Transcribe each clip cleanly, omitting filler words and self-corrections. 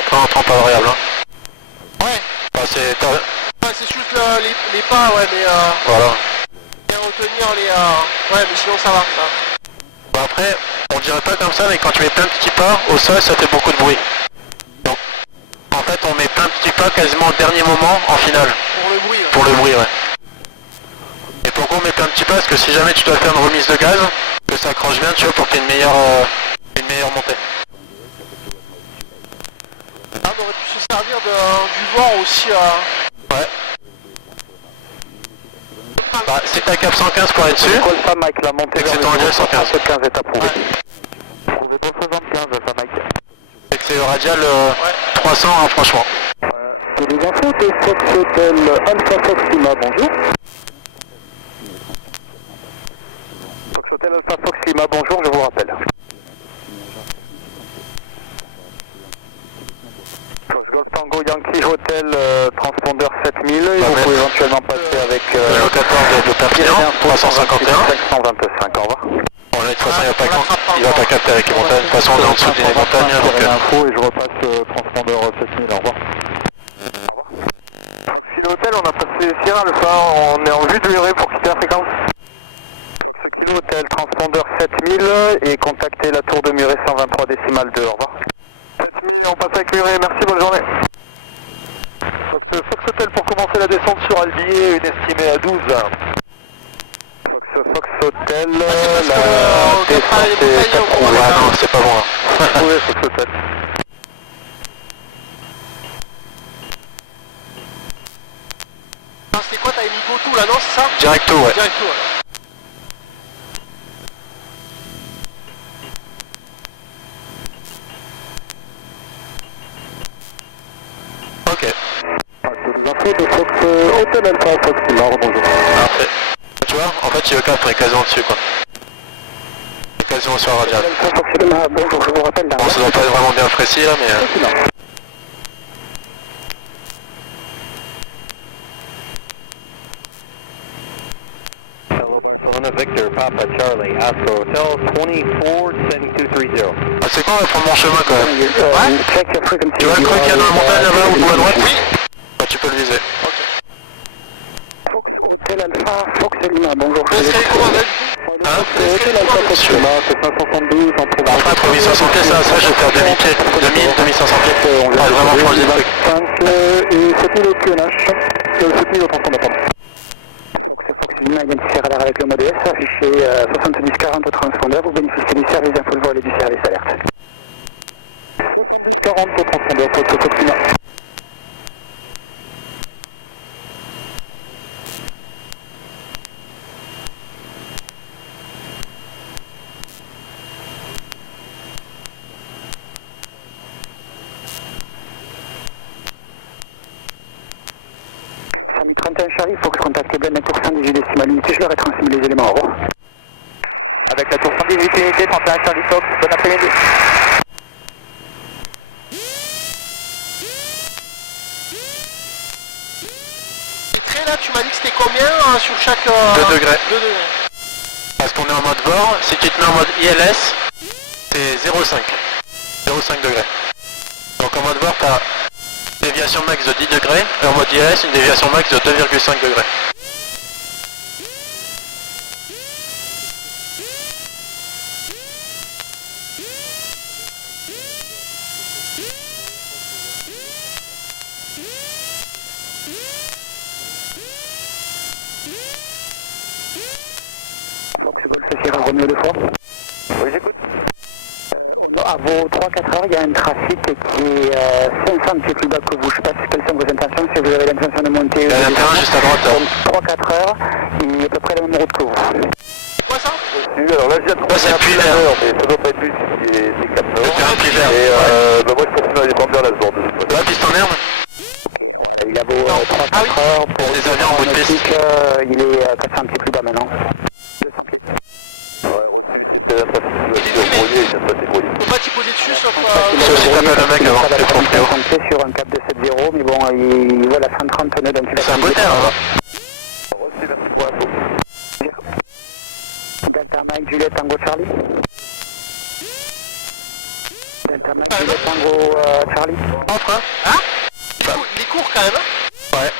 après en temps pas variable. Hein. Ouais. Bah, C'est juste les pas, ouais, mais voilà. bien retenir les... Ouais, mais sinon ça va, ça. Bah après, on dirait pas comme ça, mais quand tu mets plein de petits pas, au sol, ça fait beaucoup de bruit. Donc, en fait, on met plein de petits pas quasiment au dernier moment, en finale. Pour le bruit, ouais. Pour le bruit, ouais. Et pourquoi on met plein de petits pas? Parce que si jamais tu dois faire une remise de gaz, que ça accroche bien, tu vois, pour qu'il y ait une meilleure montée. Ah, on aurait pu se servir du vent aussi. Ouais. Bah, c'est ta cap 115 pour être dessus. Call ça, Mike, la montée vers c'est ton radial 115. 115 est approuvé. Ouais. Approuvé pour 75, ça, Mike. Et que c'est le radial 300, hein, franchement. Et les infos de Fox Hotel Alpha Fox Lima, bonjour. Fox Hotel Alpha Fox Lima, bonjour, je vous rappelle. Fox Golf Tango Yankee Hotel transpondeur 7000 et vous pouvez éventuellement passer avec le 14 de Perpignan, 351. 525, au revoir. Bon là de toute façon il va pas capter avec les montagnes, de toute façon on est en dessous des montagnes. Donc l'info et je repasse transpondeur 7000, au revoir. Si l'hôtel on a passé Sierra Alpha, on est en vue de Muret pour quitter la fréquence. Ce kilo hôtel transpondeur 7000 et contactez la tour de Muret 123 décimales 2, au revoir. 7000 on passe avec Muret, merci, bonne journée. Fox Hotel pour commencer la descente sur Albier, une estimée à 12. Fox Hotel, la descente est approuvée. ah non c'est pas bon là. Approuvé Fox Hotel. Ah, c'est quoi, t'avais mis GoTo là, non, c'est ça? Directo, ouais. Directo, ouais. Ok. Les infos de Fox Hotel Alpha Fox Lima, bonjour. Parfait. Tu vois, en fait le cap est quasiment dessus quoi. Quasiment sur le radial. Fox Lima, bonjour, je vous rappelle là. Bon ça doit pas être vraiment bien précis là mais... Barcelona Victor Papa Charlie Astro Hotel 247230. Ah c'est quoi on va prendre mon chemin quand même. Ouais. Tu vois le truc qu'il y a dans la montagne là-bas ou à droite? Oui. Bah tu peux le viser. Ok. Fox Hotel Alpha Fox Lima, bonjour. Vous serez comment là? Fox Hotel Alpha Fox Lima, c'est 572 en province. Après pour 1500 pieds ça je vais faire 2000 pieds. 2500 pieds. On va vraiment changer le truc. 5 et 7000 au QNH. 7000 au transpondeur, pardon. Fox Lima identifié radar avec le mode S, affiché 7040 au transpondeur, vous bénéficiez du service d'info de vol et du service alerte. 7040 au transpondeur, Fox Lima. Samy 31 Charlie, Fox contacté Blend la tour 118 décimale unité, je leur ai transmis les éléments, au revoir. Avec la tour 118 unité, 31 Charlie Fox, bon après-midi. Les traits là, tu m'as dit que c'était combien sur chaque... 2 degrés. 2 degrés. Parce qu'on est en mode bord, si tu te mets en mode ILS, c'est 0,5. 0,5 degrés. Donc en mode bord, tu as une déviation max de 10 degrés, et en mode ILS, une déviation max de 2,5 degrés. Fox Golf Sierra Romeo 2 fois. Oui, j'écoute. À vos 3-4 heures, il y a un trafic qui est 500 pieds plus bas que vous. Je ne sais pas quelles sont vos intentions, si vous avez l'intention de monter. Il y a un terrain juste à droite. Donc 3-4 heures, il est à peu près la même route que vous. C'est quoi ça? Alors là, je viens de trouver c'est un puits puits vert. vert, mais ça doit pas être lui, c'est 4 heures. Le terrain puits vert. Et bah, moi, je continue à aller prendre vers la zone. Là, piste en herbe. Il a vos 3-4 heures pour Des avions en bout de piste. il est 400 pieds plus bas maintenant. 200 pieds. Ouais, au-dessus, c'était un trafic de brouillé, il vient de passer brouillé. Faut pas t'y poser dessus sauf... Sauf si t'appelles le mec devant, c'est trop haut. Sur un cap de 7-0, mais bon, il voit la 130 nœuds, donc il a... C'est un beau terrain, hein. Reçu, merci pour l'info. Delta Mike, Juliette, Tango, Charlie. Delta Mike, Juliette, Tango, Charlie. Charlie. Entre, hein. Hein il est court quand même. Hein. Ouais.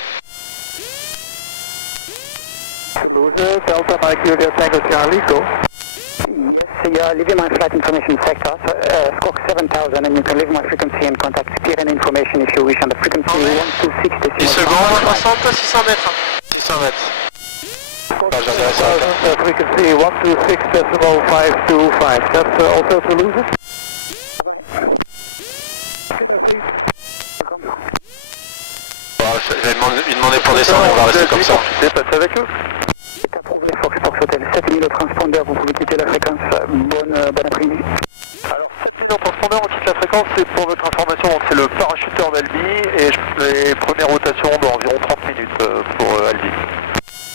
Toulouse, Delta Mike Juliet Tango Charlie, go. Yes, leave my flight information sector, score 7000, and you can leave my frequency and contact Kirin information if you wish on the frequency 126 10 secondes. 60, 600 mètres. 600 mètres. Bah, j'enverrai ça. Frequency 126.525, that's also Toulouse. Bon, je vais lui demander pour descendre, on va rester comme ça. Dépasser avec eux. C'est approuvé, Fox Hotel. 7000 au transpondeur, vous pouvez quitter la fréquence. Bon après-midi. Alors, 7000 au transpondeur, on quitte la fréquence, c'est pour votre information, donc c'est le parachuteur d'Albi, et les premières rotations d'environ 30 minutes pour Albi.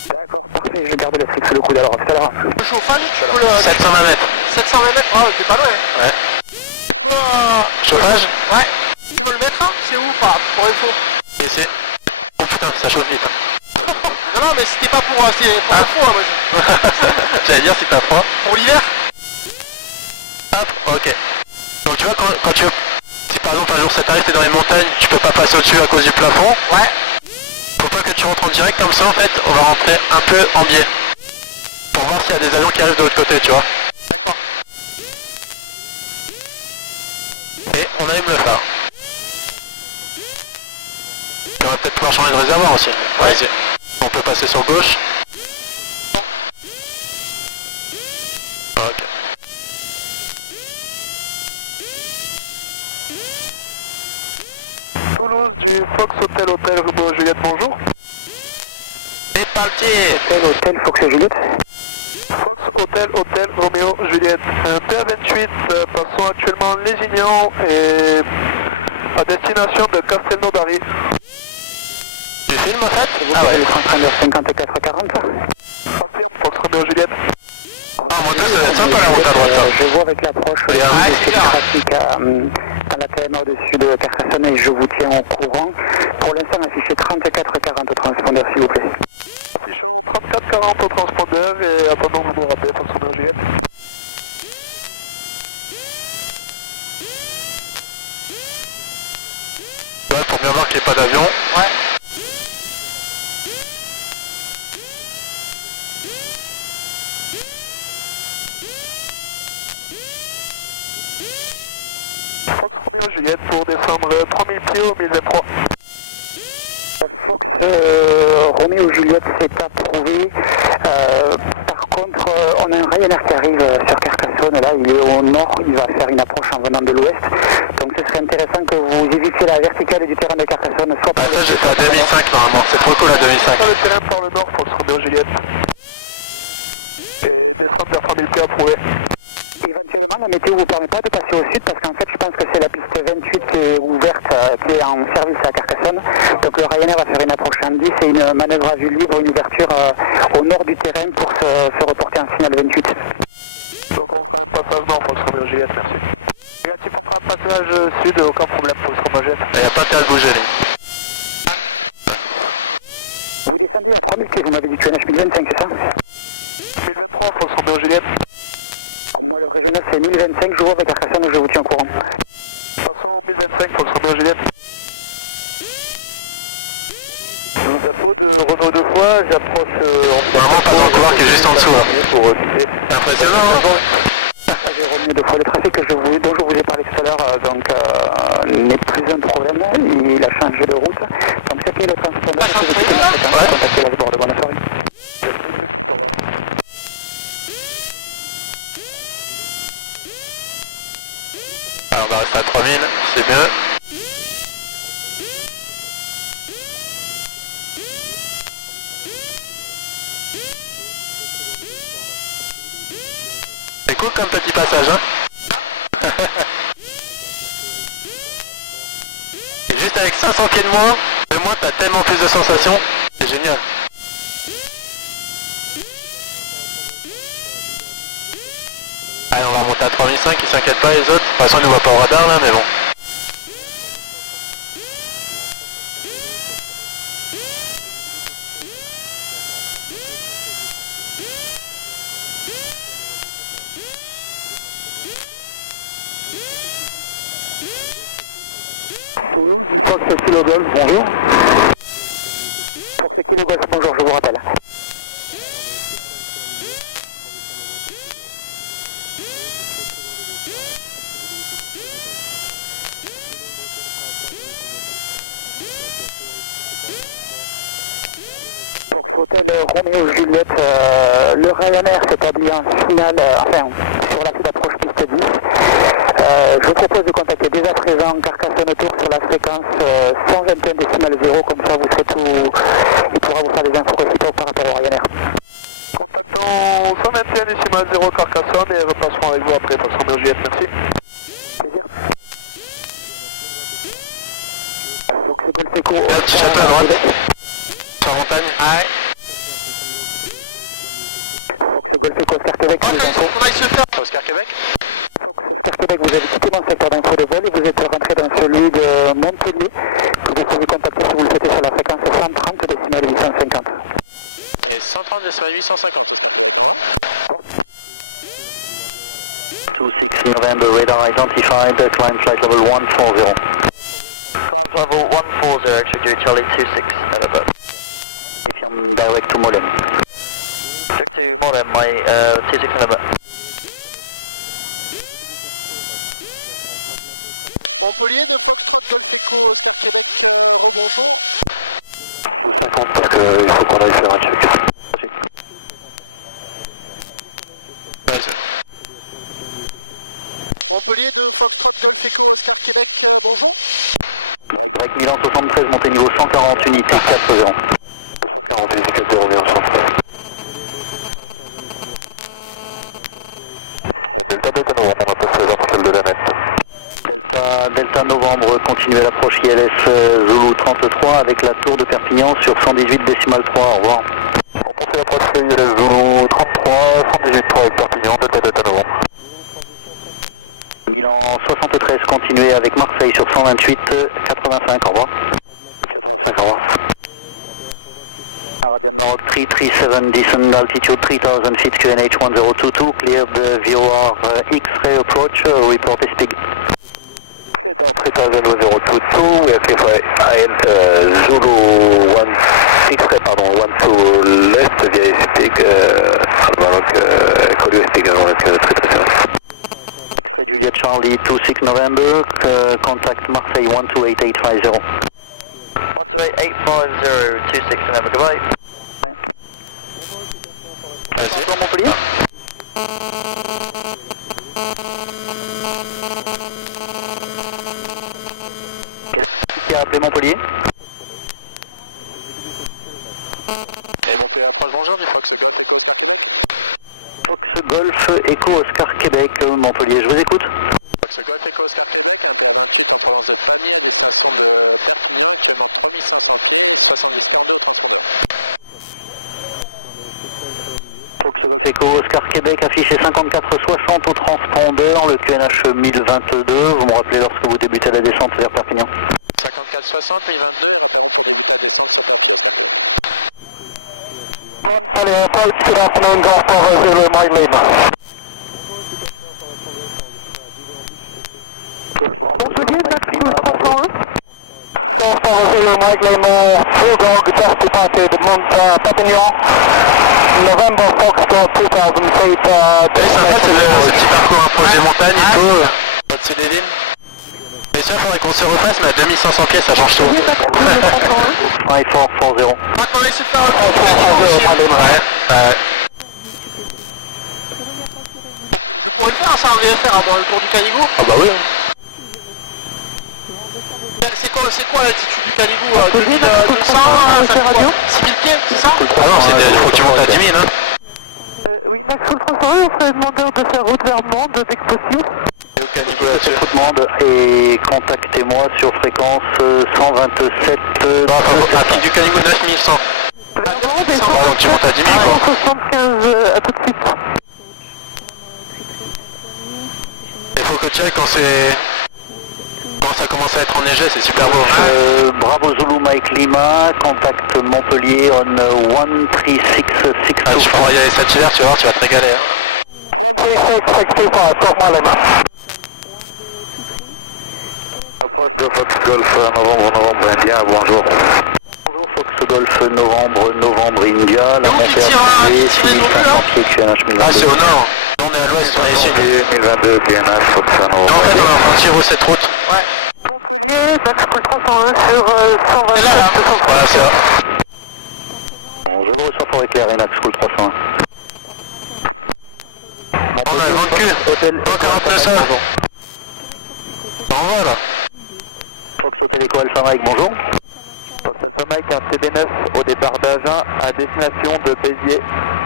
D'accord, parfait, je garde le fric sous le coude, alors à tout à l'heure. Le chauffage, tu peux le... 720 mètres. 720 mètres, ah, c'est pas loin. Ouais. Oh, Chauffage. ouais. Tu veux le mettre, hein? C'est où, pas pour info? Ici. Oh putain, ça chauffe vite. Non, mais c'était pas pour... c'est pour info, hein, moi. J'allais dire si t'as froid. Pour l'hiver? Hop, ok. Donc tu vois, quand tu... Si par exemple un jour ça t'arrive, t'es dans les montagnes, tu peux pas passer au-dessus à cause du plafond. Ouais. Faut pas que tu rentres en direct, comme ça en fait, on va rentrer un peu en biais. Pour voir s'il y a des avions qui arrivent de l'autre côté, tu vois. D'accord. Et on allume le phare. Et on va peut-être pouvoir changer de réservoir aussi. Ouais. Vas-y. On peut passer sur gauche. Ok. Toulouse, du Fox Hôtel Romeo Juliette, bonjour. C'est parti. Hôtel Fox Juliette. Fox Hôtel Romeo Juliette. PA28, passons actuellement Lézignan et à destination de Castelnaudary. Tu filmes en fait? Ah ouais, le transpondeur 5440. Fox Romeo Juliette. Ah, moto, ça va être sympa la route à droite. Je vois avec l'approche du trafic à la TMA au-dessus de Carcassonne et je vous tiens au courant. Pour l'instant, affiché 3440 au transpondeur, s'il vous plaît. Affiché 3440 au transpondeur et attendons que vous nous rappelez, Fox Romeo Juliette. Ouais, pour bien voir qu'il n'y ait pas d'avion. Ouais. Fox Romeo Juliette pour descendre 3000 pieds au 1023. Fox Romeo Juliette, c'est approuvé. Par contre, on a un Ryanair qui arrive sur Carcassonne. Là, il est au nord, il va faire une approche en venant de l'ouest. Donc ce serait intéressant que vous évitiez la verticale du terrain de Carcassonne. Soit par ça j'ai fait à 2005 normalement, c'est trop cool à 2005. Sur le terrain par le nord, Fox Romeo Juliette. Et descendre vers 3000 pieds approuvé. Éventuellement, la météo ne vous permet pas de passer au sud parce qu'en fait, je pense que c'est la piste 28 qui est ouverte, qui est en service à Carcassonne. Donc le Ryanair va faire une approche en 10 et une manœuvre à vue libre, une ouverture au nord du terrain pour se reporter en signal 28. Donc on fera un passage nord pour le Romeo Juliette, merci. Négatif pour un passage sud, aucun problème pour le Romeo Juliette. Il n'y a pas intérêt de bouger, les. Vous descendez à 3000 pieds, vous m'avez dit que tu es NH 1025, c'est ça? 1023 pour le Romeo Juliette. Moi, le régional, c'est 1025, je vois avec Carcassonne, je vous tiens au courant. Passons 1025 pour le Romeo Juliette. Nous avons de Renault 2 fois, j'approche Vraiment pas encore qui est juste en dessous. C'est impressionnant, hein. J'ai Renault 2 fois, le trafic dont je vous ai parlé tout à l'heure, n'est plus un problème, il a changé de route. Donc c'est le transpondeur, je vous ai contacté la bord de bonne soirée. Alors on va rester à 3000, c'est mieux. C'est cool comme petit passage, hein. Et juste avec 500 pieds de moins t'as tellement plus de sensations, c'est génial. Allez, on va remonter à 3005, ils s'inquiètent pas les autres. De toute façon, ils nous voient pas au radar là, mais bon. Fox Kilo Golf, bonjour. Fox Kilo Golf, bonjour, je vous rappelle. Hôtel Roméo Juliette, le Ryanair s'établit en finale, sur l'axe d'approche piste 10. Je vous propose de contacter dès à présent Carcassonne Tour sur la fréquence 121,0, comme ça vous serez tout, il pourra vous faire des infos réciproques par rapport au Ryanair. Contactons 121,0 Carcassonne et repasserons avec vous après, passons bien Juliette, merci. Plaisir. Donc c'est Golf Echo. Un petit château à droite. Sur la montagne. Ouais. C'est Golf Echo Oscar Québec, Oh, les infos. on aille se faire. Oscar Québec. Oscar Québec, vous avez quitté mon secteur d'info de vol et vous êtes rentré dans celui de Montpellier, que vous pouvez contacter si vous le souhaitez sur la fréquence 130,850. Et 130,850, Oscar Québec. 26 November, radar identified, climb flight level 140. Level 140, execute Charlie 26 November. Confirm direct to Molen. Check to Modem, my 26 November. Montpellier de Foxtrot Golf Echo Oscar Québec, bonjour. 50 parce qu'il faut qu'on aille faire un check. Montpellier de Foxtrot Golf Echo Oscar Québec, bonjour. Direct Milan 73, montée niveau 140, unité 40. 140, unité 40, bien sûr. Delta Delta Novembre, on a passé la parcelle de la net. Delta Novembre, continuez l'approche ILS Zulu 33 avec la tour de Perpignan sur 118,3, au revoir. On poursuit l'approche ILS Zulu 33, 118,3 avec Perpignan, Delta Delta Novembre. Milan 73, continuez avec Marseille sur 128,85, au revoir. 85, au revoir. Arabian Nord 337, descend altitude 3000 feet, QNH 1022, cleared VOR X-ray approach, report is big. 3022, we are clear for Zulu 1 pardon, 1 left via Spig, Alba Collier Spig, très Juliet Charlie 26 November, contact Marseille 128850. 12850, 26 November, goodbye. Bonjour Montpellier. Qui a appelé Montpellier? Et Montpellier approche, bonjour du Fox Golf Echo Oscar Québec. Fox Golf Echo Oscar Québec, Montpellier, je vous écoute. Fox Golf Echo Oscar Québec, interdict en province de famille, destination de Perpignan, actuellement 3500 pieds, 70 de transport. Fox Golf Echo Oscar Québec, affiché 5460 au transpondeur, le QNH 1022, vous me rappelez lorsque vous débutez la descente vers Perpignan. 5460, 1022, et rappelons pour débuter la descente sur Perpignan. Allez, approach, good afternoon, Golf Bravo Zulu, Mike Lima. Montpellier, taxi 301. Golf Bravo Zulu, Mike Lima, full dog, just departed, Perpignan, November Foxtrot 2000 feet. C'est sympa ce petit parcours approche des montagnes et tout, au-dessus des lignes. Mais ça, il faudrait qu'on se refasse, mais à 2500 pieds, ça change tout. 5440. Attendez, c'est pas un Je pourrais le faire, ça, en VFR, à moi, le tour du Canigou. Ah bah oui. C'est quoi l'altitude du Canigou 2200, 6000 pieds, c'est ça? Ah non, il faut que tu montes à 10 000, hein. Oui, Max Full François, on serait demandeur de faire route vers Mende dès que possible. Et au Canigou là-dessus. Mende et contactez-moi sur fréquence 127. Trafic du Canigou 9100. Ah, donc tu montes à 10 000 quoi. 75 à tout de suite. Il faut que tu ailles quand c'est... Quand ça commence à être enneigé, c'est super beau. Bravo Zulu Mike Lima, contact Montpellier on 13662. Ah, tu pourras y aller cet hiver, tu vas voir, tu vas te régaler. Hein. 3665, Lima. Approche Fox Golf Novembre India, bonjour. Bonjour Fox Golf Novembre India, la montée à 6500 pieds QNH 1022. Ah c'est au nord, on est à l'ouest, on est ici. 1022 QNH Fox Novembre. En fait on est en train de suivre cette route. Ouais. Montpellier, Max Cool 301 sur 127 230. Voilà c'est là. Bon, je vous reçois pour éclair et Max Cool 301. On a le vent de cul. Hôtel Encore un peu ça. On va là. Fox Hotel Echo Alpha Mike, bonjour. Fox Alpha Mike, un CB9 au départ d'Agen à destination de Béziers,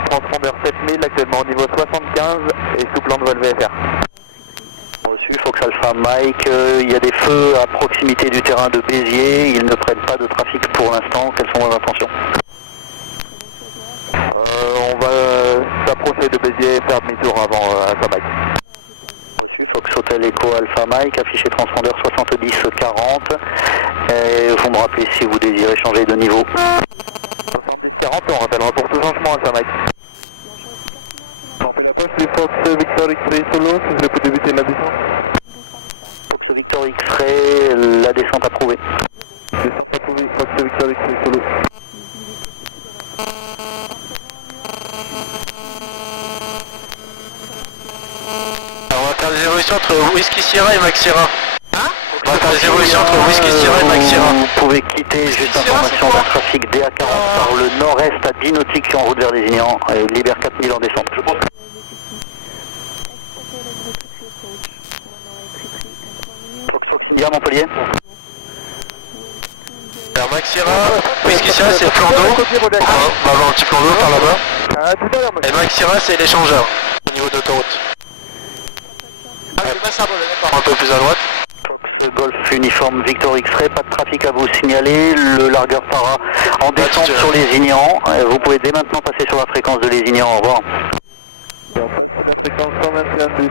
transpondeur 7000, actuellement au niveau 75 et sous plan de vol VFR. Reçu, Fox Alpha Mike, il y a des feux à proximité du terrain de Béziers, ils ne prennent pas de trafic pour l'instant, quelles sont vos intentions? On va s'approcher de Béziers et faire demi-tour avant Alpha Mike. Fox Hotel Echo Alpha Mike, affiché transpondeur 70-40. Et vous me rappelez si vous désirez changer de niveau. 70-40, on rappellera pour tout changement Alpha Mike. On fait l'approche du Fox Victor X-Ray solo, si je peux débuter la descente. Fox Victor X-Ray, la descente approuvée. Descente approuvée, Fox Victor X-Ray solo. Alors on va faire des évolutions entre Whisky Sierra et Max Sierra. Hein? On va faire des évolutions entre Whisky Sierra et Max Sierra. Vous pouvez quitter, juste information d'un trafic DA40 par le nord-est à 10 nautiques en route vers Lézignan et Liber 4000 en descente. Je pense. Fox India, Montpellier. Alors Max Sierra, Whisky Sierra c'est le plan d'eau. On va avoir un petit plan d'eau par là-bas. Et Max Sierra c'est l'échangeur au niveau d'autoroute. Ah, c'est pas ça, bon, d'accord. Un peu plus à droite. Fox Golf Uniforme Victor X-Ray, pas de trafic à vous signaler, le largueur para en descente sur Lézignan. Vous pouvez dès maintenant passer sur la fréquence de Lézignan, au revoir. La fréquence 121 10.